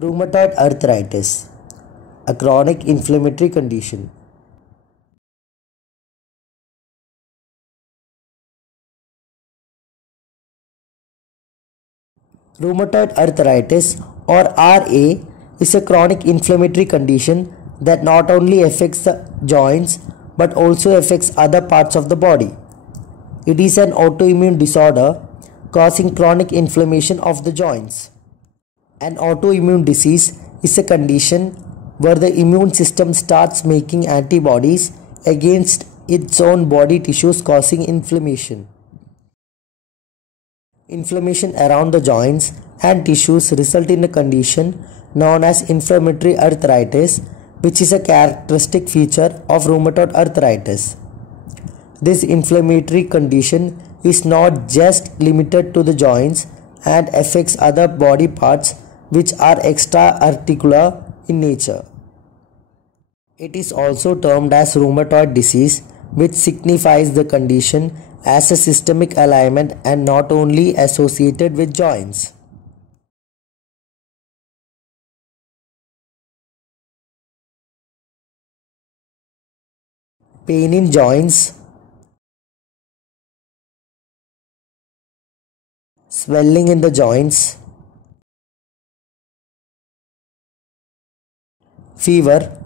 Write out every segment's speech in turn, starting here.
Rheumatoid arthritis, a chronic inflammatory condition. Rheumatoid arthritis or RA is a chronic inflammatory condition that not only affects the joints but also affects other parts of the body. It is an autoimmune disorder causing chronic inflammation of the joints. An autoimmune disease is a condition where the immune system starts making antibodies against its own body tissues causing inflammation. Inflammation around the joints and tissues result in a condition known as inflammatory arthritis, which is a characteristic feature of rheumatoid arthritis. This inflammatory condition is not just limited to the joints and affects other body parts which are extra-articular in nature. It is also termed as rheumatoid disease, which signifies the condition as a systemic alignment and not only associated with joints. Pain in joints, swelling in the joints, fever,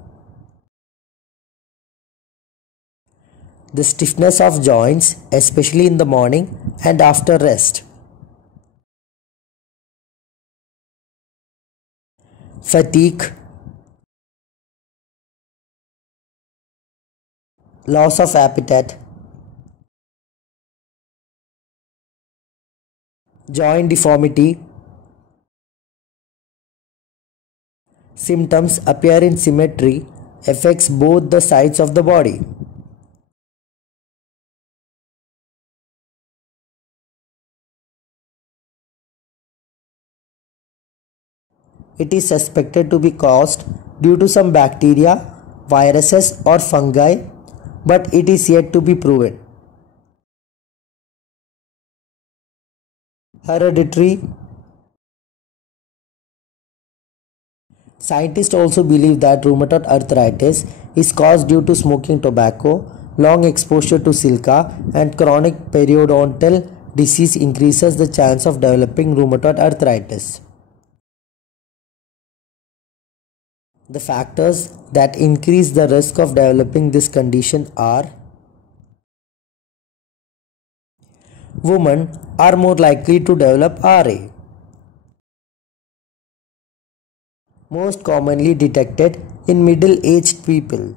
the stiffness of joints, especially in the morning and after rest, fatigue, loss of appetite, joint deformity. Symptoms appear in symmetry, affects both the sides of the body. It is suspected to be caused due to some bacteria, viruses or fungi, but it is yet to be proven. Hereditary. Scientists also believe that rheumatoid arthritis is caused due to smoking tobacco, long exposure to silica, and chronic periodontal disease increases the chance of developing rheumatoid arthritis. The factors that increase the risk of developing this condition are: women are more likely to develop RA. Most commonly detected in middle-aged people.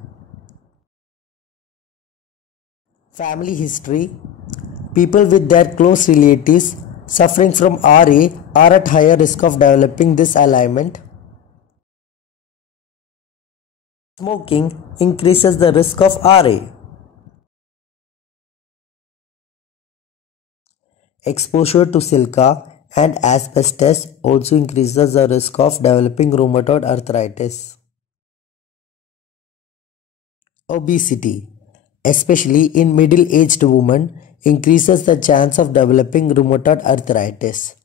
Family history. People with their close relatives suffering from RA are at higher risk of developing this alignment. Smoking increases the risk of RA. Exposure to silica and asbestos also increases the risk of developing rheumatoid arthritis. Obesity, especially in middle-aged women, increases the chance of developing rheumatoid arthritis.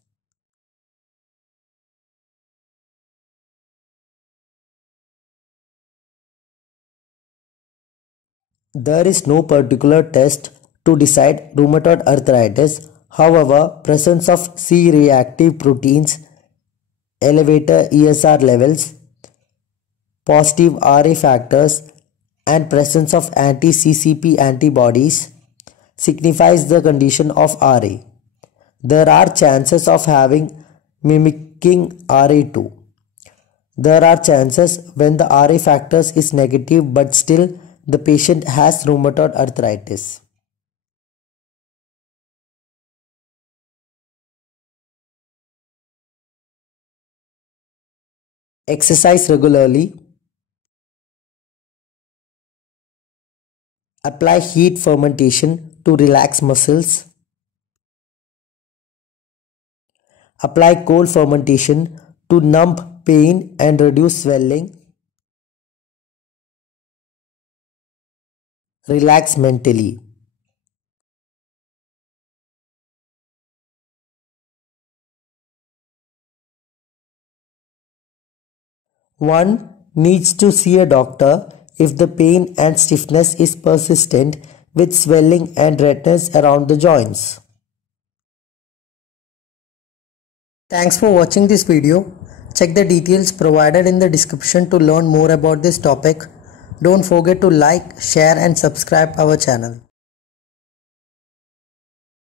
There is no particular test to decide rheumatoid arthritis. However, presence of C-reactive proteins, elevated ESR levels, positive RA factors, and presence of anti-CCP antibodies signifies the condition of RA. There are chances of having mimicking RA2. There are chances when the RA factors is negative but still the patient has rheumatoid arthritis. Exercise regularly. Apply heat fermentation to relax muscles. Apply cold fermentation to numb pain and reduce swelling. Relax mentally. One needs to see a doctor if the pain and stiffness is persistent with swelling and redness around the joints. Thanks for watching this video. Check the details provided in the description to learn more about this topic. Don't forget to like, share and subscribe our channel.